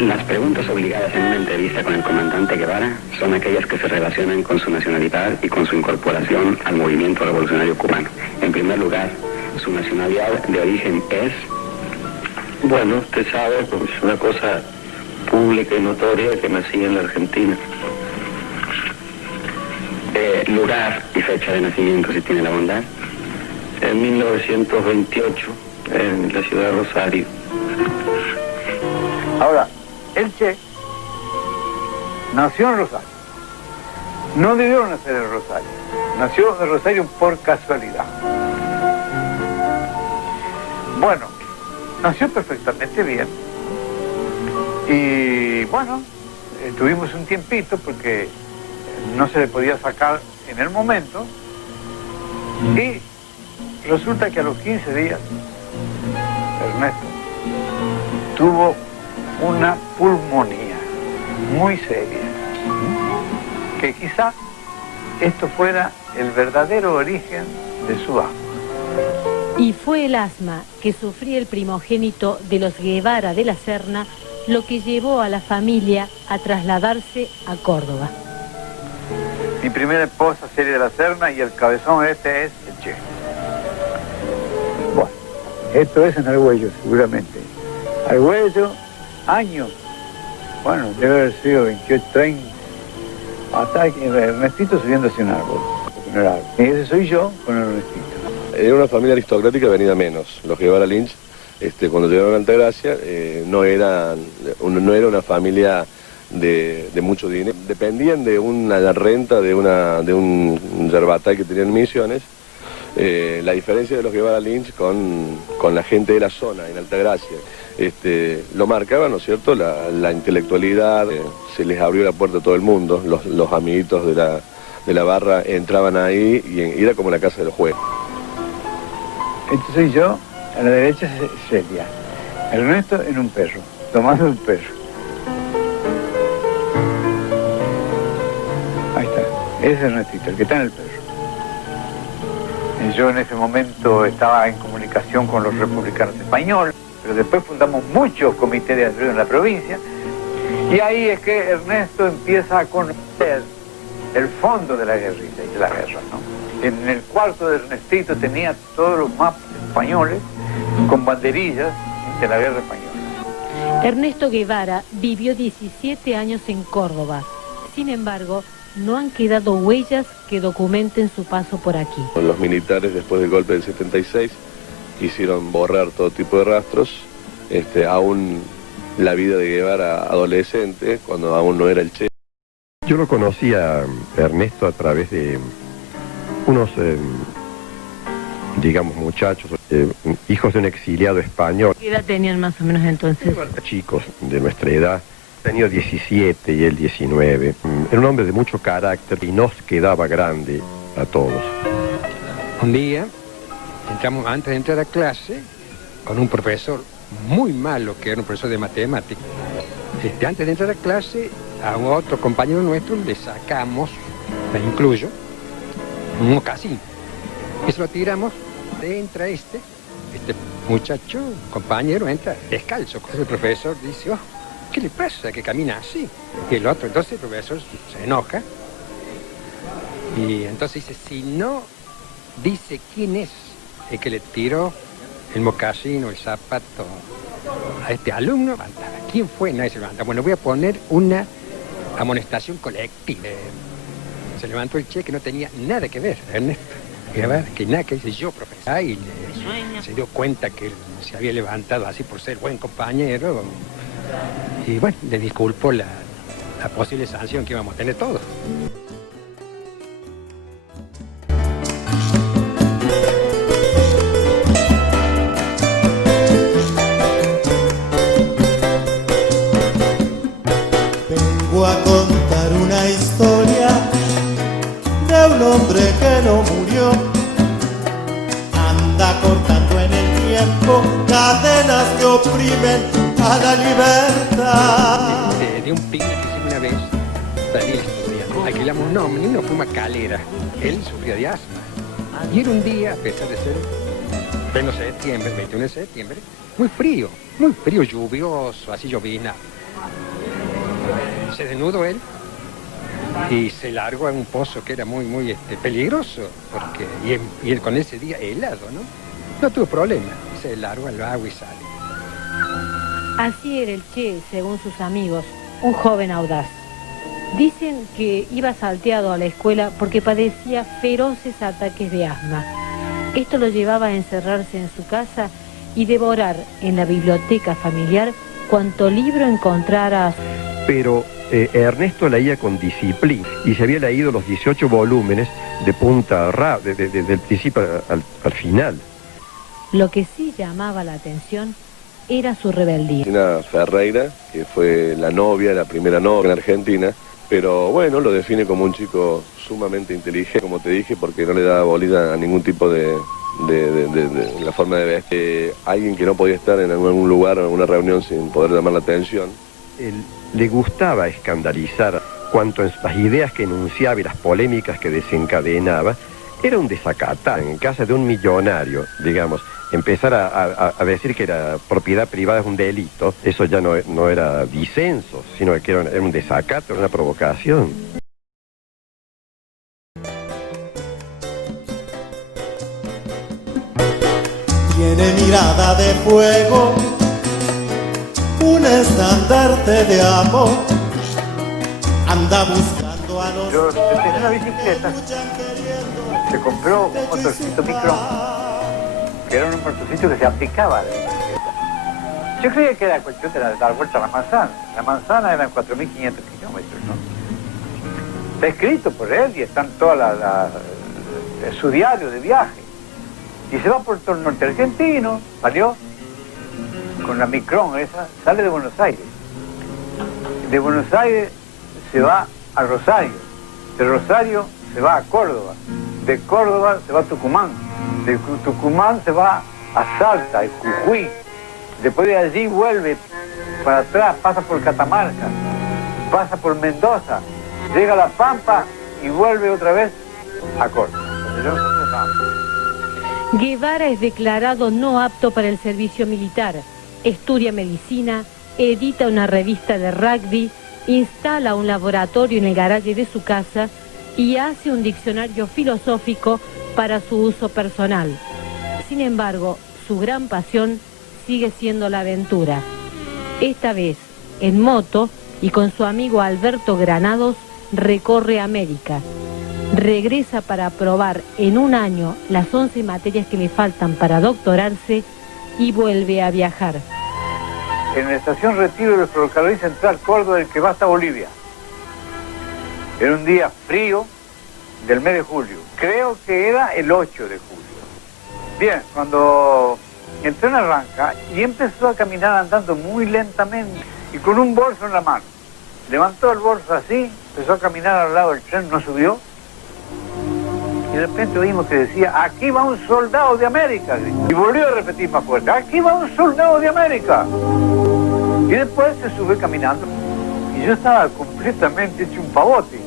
Las preguntas obligadas en una entrevista con el comandante Guevara son aquellas que se relacionan con su nacionalidad y con su incorporación al movimiento revolucionario cubano. En primer lugar, su nacionalidad de origen es... Bueno, usted sabe, pues es una cosa pública y notoria que nací en la Argentina. Lugar y fecha de nacimiento, si tiene la bondad. En 1928, en la ciudad de Rosario. Ahora, el Che nació en Rosario. No debió nacer en Rosario. Nació en Rosario por casualidad. Bueno, nació perfectamente bien. Y bueno, tuvimos un tiempito porque no se le podía sacar en el momento. Y resulta que a los 15 días, Ernesto tuvo una pulmonía muy seria, que quizá esto fuera el verdadero origen de su asma. Y fue el asma que sufría el primogénito de los Guevara de la Serna lo que llevó a la familia a trasladarse a Córdoba. Mi primera esposa, Celia de la Serna, y el cabezón este es el Che. Bueno, esto es en Argüello, seguramente. Argüello, año. Bueno, debe haber sido 28, 30. Hasta Ernestito subiendo hacia un árbol. Porque no era árbol. Y ese soy yo con Ernestito. Era una familia aristocrática venida menos. Los Guevara Lynch, cuando llegaron a Altagracia, no era una familia de mucho dinero. Dependían de una renta de un yerbatay que tenían en Misiones. La diferencia de los Guevara Lynch con la gente de la zona, en Altagracia, lo marcaba, ¿no es cierto?, la intelectualidad. Se les abrió la puerta a todo el mundo. Los amiguitos de la barra entraban ahí y era como la casa de los jueces. Este soy yo, a la derecha es Celia. Ernesto en un perro, tomando un perro. Ahí está, ese es Ernestito, el que está en el perro. Y yo en ese momento estaba en comunicación con los republicanos españoles, pero después fundamos muchos comités de ayuda en la provincia, y ahí es que Ernesto empieza a conocer el fondo de la guerrilla y de la guerra, ¿no? En el cuarto de Ernestito tenía todos los mapas españoles con banderillas de la guerra española. Ernesto Guevara vivió 17 años en Córdoba. Sin embargo, no han quedado huellas que documenten su paso por aquí. Los militares, después del golpe del 76, quisieron borrar todo tipo de rastros, aún la vida de Guevara adolescente, cuando aún no era el Che. Yo lo conocí a Ernesto a través de unos, digamos, muchachos, hijos de un exiliado español. ¿Qué edad tenían más o menos entonces? Chicos de nuestra edad. Tenía 17 y él 19. Era un hombre de mucho carácter y nos quedaba grande a todos. Un día, entramos antes de entrar a clase con un profesor muy malo, que era un profesor de matemáticas. Antes de entrar a clase, a otro compañero nuestro le sacamos, me incluyo, un mocasín. Y se lo tiramos, entra este muchacho, compañero, entra descalzo. Entonces el profesor dice, ¿qué le pasa que camina así? Y el otro, entonces el profesor se enoja. Y entonces dice, si no dice quién es el que le tiró el mocasín o el zapato a este alumno, ¿quién fue? Nadie se levanta. Bueno, voy a poner una amonestación colectiva. Se levantó el Che, que no tenía nada que ver, Ernesto. Que nada, que dice yo, profesor. Y se dio cuenta que él se había levantado así por ser buen compañero. Y bueno, le disculpo la posible sanción que íbamos a tener todos. Vengo a contar una historia de un hombre que no murió. Anda cortando en el tiempo cadenas que oprimen a la libertad. De un pibe que hicimos una vez, Daniel estudiando. Alquilamos un ómnibus y nos fuimos a Calera. Él sufría de asma. Y era un día, a pesar de ser pleno septiembre, 21 de septiembre, muy frío, lluvioso, así llovina. Se desnudó él y se largó a un pozo que era muy peligroso, porque y él con ese día helado, ¿no? No tuvo problema, se largó al agua y sale. Así era el Che, según sus amigos, un joven audaz. Dicen que iba salteado a la escuela porque padecía feroces ataques de asma. Esto lo llevaba a encerrarse en su casa y devorar en la biblioteca familiar cuanto libro encontrara. Pero Ernesto leía con disciplina y se había leído los 18 volúmenes de punta a rabo, del principio al final. Lo que sí llamaba la atención era su rebeldía. Cristina Ferreira, que fue la primera novia en Argentina, pero bueno, lo define como un chico sumamente inteligente, como te dije, porque no le daba bolilla a ningún tipo de la forma de vestir. Alguien que no podía estar en algún lugar o en alguna reunión sin poder llamar la atención. Él le gustaba escandalizar cuanto en las ideas que enunciaba y las polémicas que desencadenaba. Era un desacatar en casa de un millonario, digamos. Empezar a decir que la propiedad privada es un delito, eso ya no era disenso, sino que era un desacato, era una provocación. Tiene mirada de fuego, un estandarte de amor, anda buscando a los... Yo tenía una bicicleta, se compró un motorcito micro, que era un motorcito que se aplicaba a la bicicleta. Yo creía que era cuestión de dar vuelta a la manzana. La manzana eran 4.500 kilómetros, ¿no? Está escrito por él y están todas su diario de viaje. Y se va por todo el norte argentino, salió con la Micron esa, sale de Buenos Aires. De Buenos Aires se va a Rosario, de Rosario se va a Córdoba, de Córdoba se va a Tucumán, de Tucumán se va a Salta, y Jujuy, después de allí vuelve para atrás, pasa por Catamarca, pasa por Mendoza, llega a La Pampa y vuelve otra vez a Córdoba. Guevara es declarado no apto para el servicio militar, estudia medicina, edita una revista de rugby, instala un laboratorio en el garaje de su casa y hace un diccionario filosófico para su uso personal. Sin embargo, su gran pasión sigue siendo la aventura. Esta vez, en moto y con su amigo Alberto Granados, recorre América. Regresa para aprobar en un año las 11 materias que le faltan para doctorarse y vuelve a viajar. En la estación Retiro del Ferrocarril Central Córdoba, el que va hasta Bolivia. Era un día frío del mes de julio. Creo que era el 8 de julio. Bien, cuando el tren arranca y empezó a caminar andando muy lentamente y con un bolso en la mano. Levantó el bolso así, empezó a caminar al lado del tren, no subió. Y de repente oímos que decía, aquí va un soldado de América. Y volvió a repetir más fuerte, aquí va un soldado de América. Y después se sube caminando. Y yo estaba completamente hecho un pavote.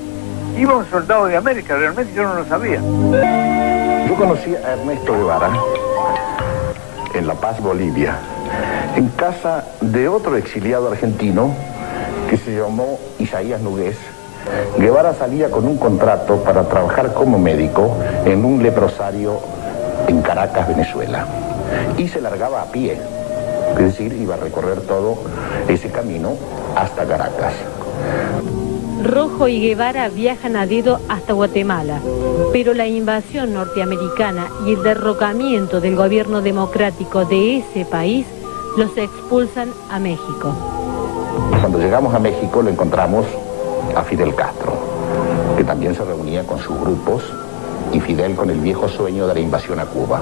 Iba un soldado de América, realmente yo no lo sabía. Yo conocí a Ernesto Guevara en La Paz, Bolivia, en casa de otro exiliado argentino que se llamó Isaías Nugués. Guevara salía con un contrato para trabajar como médico en un leprosario en Caracas, Venezuela. Y se largaba a pie, es decir, iba a recorrer todo ese camino hasta Caracas. Rojo y Guevara viajan a dedo hasta Guatemala, pero la invasión norteamericana y el derrocamiento del gobierno democrático de ese país los expulsan a México. Cuando llegamos a México lo encontramos a Fidel Castro, que también se reunía con sus grupos, y Fidel con el viejo sueño de la invasión a Cuba.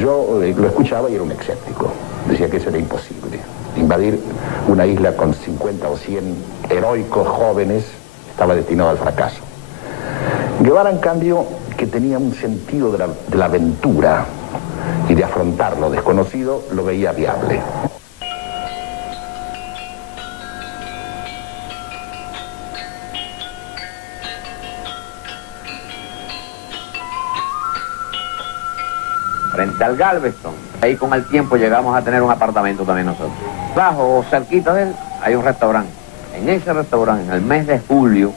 Yo lo escuchaba y era un escéptico. Decía que eso era imposible. Invadir una isla con 50 o 100 heroicos jóvenes estaba destinado al fracaso. Guevara, en cambio, que tenía un sentido de la aventura y de afrontar lo desconocido, lo veía viable. Frente al Galveston. Ahí con el tiempo llegamos a tener un apartamento también nosotros. Bajo o cerquita de él hay un restaurante. En ese restaurante, en el mes de julio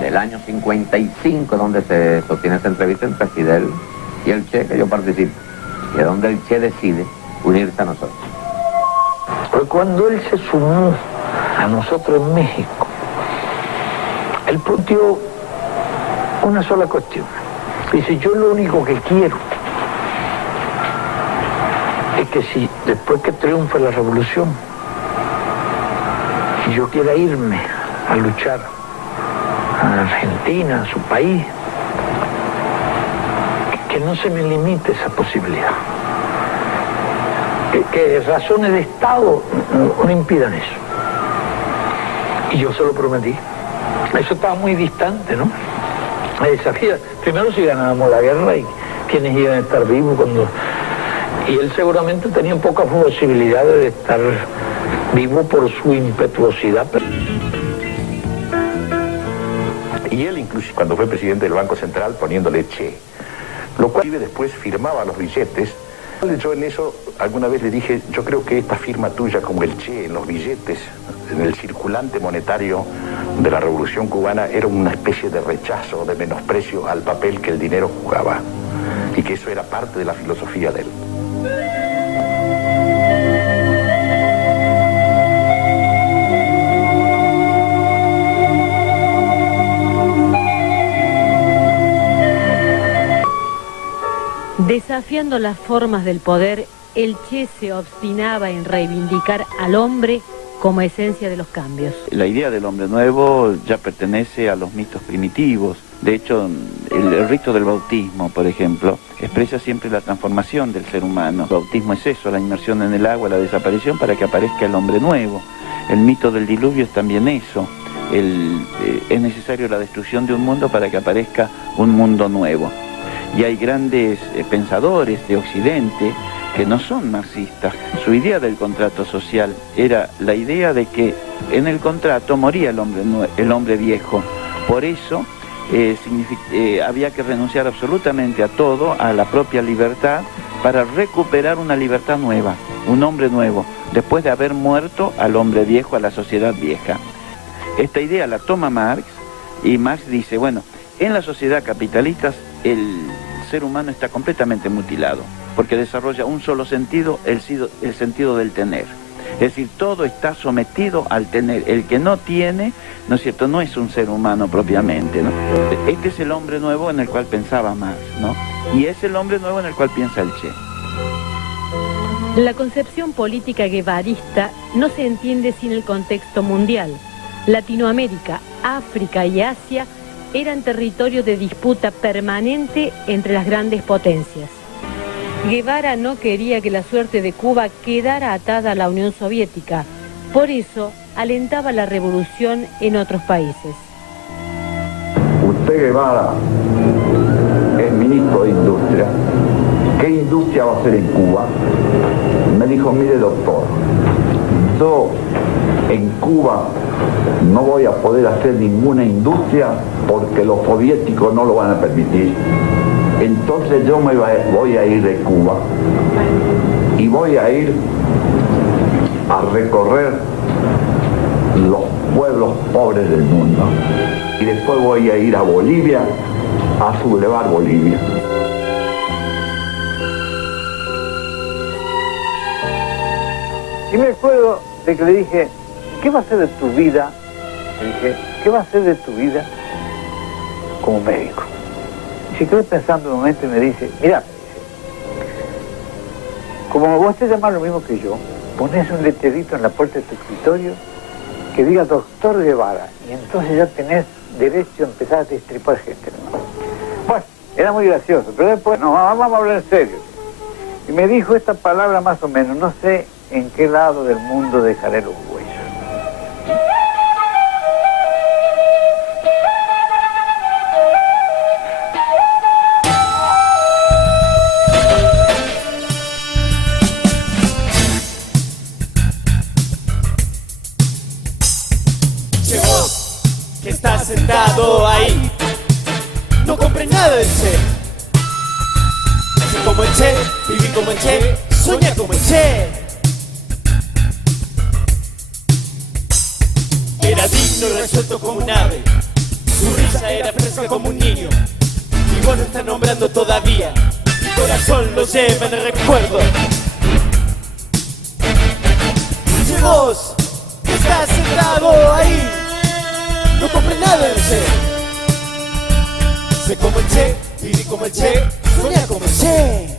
del año 55, donde se sostiene esa entrevista entre Fidel y el Che, que yo participo, y es donde el Che decide unirse a nosotros. Pues cuando él se sumó a nosotros en México, él planteó una sola cuestión. Dice, yo lo único que quiero es que si después que triunfe la revolución, yo quiera irme a luchar a Argentina, a su país, que no se me limite esa posibilidad. Que razones de Estado no impidan eso. Y yo se lo prometí. Eso estaba muy distante, ¿no? Sabía, primero si ganábamos la guerra y quiénes iban a estar vivos cuando... Y él seguramente tenía pocas posibilidades de estar vivo por su impetuosidad. Y él incluso cuando fue presidente del Banco Central poniéndole Che, lo cual después firmaba los billetes. Yo en eso alguna vez le dije, yo creo que esta firma tuya como el Che en los billetes, en el circulante monetario de la Revolución Cubana, era una especie de rechazo, de menosprecio al papel que el dinero jugaba, y que eso era parte de la filosofía de él. Desafiando las formas del poder, el Che se obstinaba en reivindicar al hombre como esencia de los cambios. La idea del hombre nuevo ya pertenece a los mitos primitivos. De hecho, el rito del bautismo, por ejemplo, expresa siempre la transformación del ser humano. El bautismo es eso, la inmersión en el agua, la desaparición para que aparezca el hombre nuevo. El mito del diluvio es también eso. Es necesario la destrucción de un mundo para que aparezca un mundo nuevo. Y hay grandes pensadores de Occidente que no son marxistas. Su idea del contrato social era la idea de que en el contrato moría el hombre viejo. Por eso había que renunciar absolutamente a todo, a la propia libertad, para recuperar una libertad nueva, un hombre nuevo, después de haber muerto al hombre viejo, a la sociedad vieja. Esta idea la toma Marx, y Marx dice, bueno, en la sociedad capitalista el ser humano está completamente mutilado, porque desarrolla un solo sentido, el sentido del tener. Es decir, todo está sometido al tener. El que no tiene, ¿no es cierto?, no es un ser humano propiamente, ¿no? Este es el hombre nuevo en el cual pensaba Marx, ¿no? Y es el hombre nuevo en el cual piensa el Che. La concepción política guevarista no se entiende sin el contexto mundial. Latinoamérica, África y Asia eran territorio de disputa permanente entre las grandes potencias. Guevara no quería que la suerte de Cuba quedara atada a la Unión Soviética, por eso alentaba la revolución en otros países. Usted, Guevara, es ministro de Industria. ¿Qué industria va a hacer en Cuba? Me dijo, mire doctor, yo en Cuba no voy a poder hacer ninguna industria porque los soviéticos no lo van a permitir. Entonces yo me voy a ir de Cuba y voy a ir a recorrer los pueblos pobres del mundo. Y después voy a ir a Bolivia a sublevar Bolivia. Y me acuerdo de que le dije, ¿qué va a ser de tu vida? Le dije, ¿qué va a ser de tu vida como médico? Y se quedó pensando un momento y me dice, mira, como vos te llamás lo mismo que yo, pones un letrerito en la puerta de tu escritorio que diga Doctor Guevara, y entonces ya tenés derecho a empezar a destripar gente, ¿no? Bueno, era muy gracioso, pero después, no, vamos a hablar en serio. Y me dijo esta palabra más o menos, no sé en qué lado del mundo dejaré los huesos. Que está sentado ahí, no compré nada del Che. Nací como el Che, viví como el Che, soñé como el Che. Era digno y resuelto como un ave. Su risa era fresca como un niño. Y vos lo estás nombrando todavía. Mi corazón lo lleva en el recuerdo. Si vos estás sentado ahí, no compres nada del Che. Sé como el Che, viví como el Che, soñá como el Che.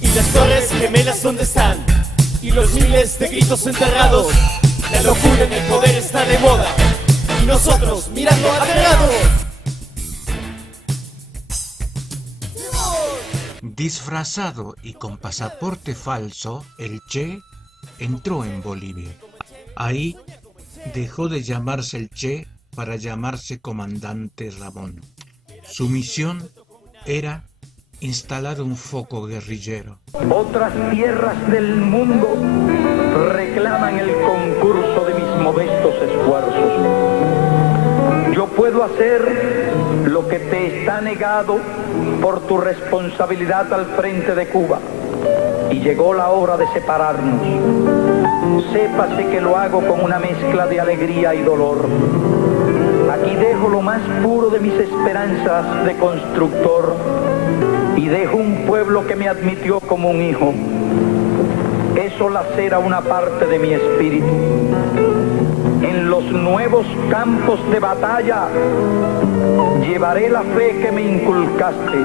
Y las torres gemelas ¿dónde están? Y los miles de gritos enterrados. La locura en el poder está de moda. Y nosotros mirando aterrados. Disfrazado y con pasaporte falso, el Che entró en Bolivia. Ahí dejó de llamarse el Che para llamarse Comandante Ramón. Su misión era instalar un foco guerrillero. Otras tierras del mundo reclaman el concurso de mis modestos esfuerzos. Yo puedo hacer lo que te está negado por tu responsabilidad al frente de Cuba. Y llegó la hora de separarnos. Sépase que lo hago con una mezcla de alegría y dolor. Aquí dejo lo más puro de mis esperanzas de constructor y dejo un pueblo que me admitió como un hijo. Eso lacera una parte de mi espíritu. En los nuevos campos de batalla llevaré la fe que me inculcaste,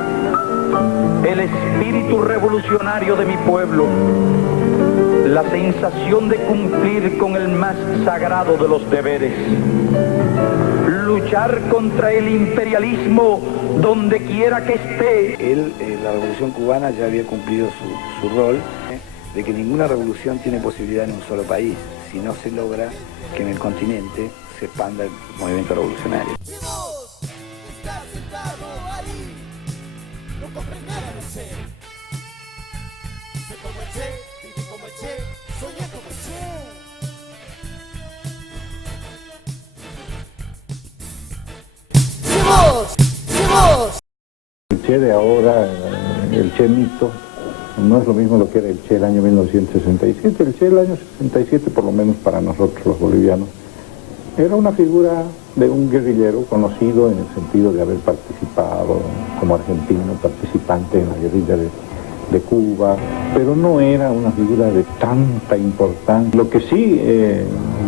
el espíritu revolucionario de mi pueblo, la sensación de cumplir con el más sagrado de los deberes, luchar contra el imperialismo donde quiera que esté. La revolución cubana ya había cumplido su rol de que ninguna revolución tiene posibilidad en un solo país, si no se logra que en el continente se expanda el movimiento revolucionario. No compres nada del Che. Sé como el Che, viví como el Che, soñá como el Che. ¡Si vos! ¡Si vos! El Che de ahora, el Che mito, no es lo mismo lo que era el Che del año 1967. El Che del año 67, por lo menos para nosotros los bolivianos, era una figura de un guerrillero conocido en el sentido de haber participado como argentino, participante en la guerrilla de Cuba, pero no era una figura de tanta importancia. Lo que sí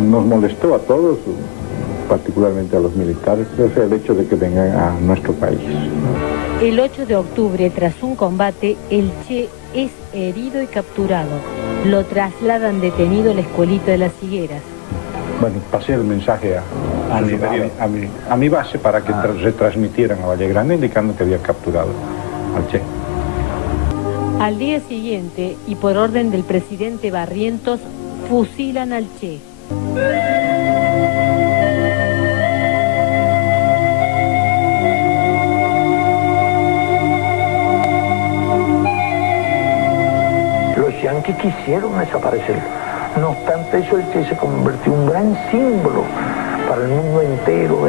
nos molestó a todos, particularmente a los militares, es el hecho de que vengan a nuestro país. El 8 de octubre, tras un combate, el Che es herido y capturado. Lo trasladan detenido a la escuelita de las Higueras. Bueno, pasé el mensaje a mi base para que retransmitieran a Valle Grande indicando que había capturado al Che. Al día siguiente, y por orden del presidente Barrientos, fusilan al Che. Los yanquis quisieron desaparecerlo. No obstante eso, el Che se convirtió en un gran símbolo para el mundo entero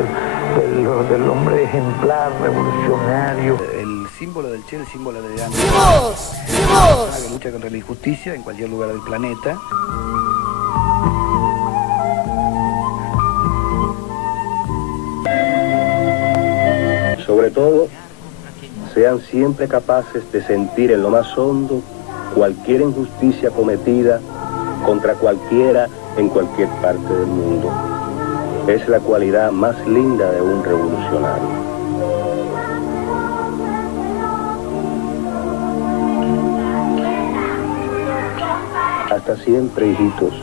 del hombre ejemplar, revolucionario. El símbolo del Che, el símbolo de la ¡Si lucha contra la injusticia en cualquier lugar del planeta. Sobre todo, sean siempre capaces de sentir en lo más hondo cualquier injusticia cometida contra cualquiera en cualquier parte del mundo. Es la cualidad más linda de un revolucionario. Hasta siempre, hijitos.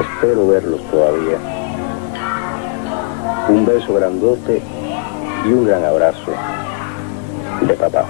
Espero verlos todavía. Un beso grandote y un gran abrazo de papá.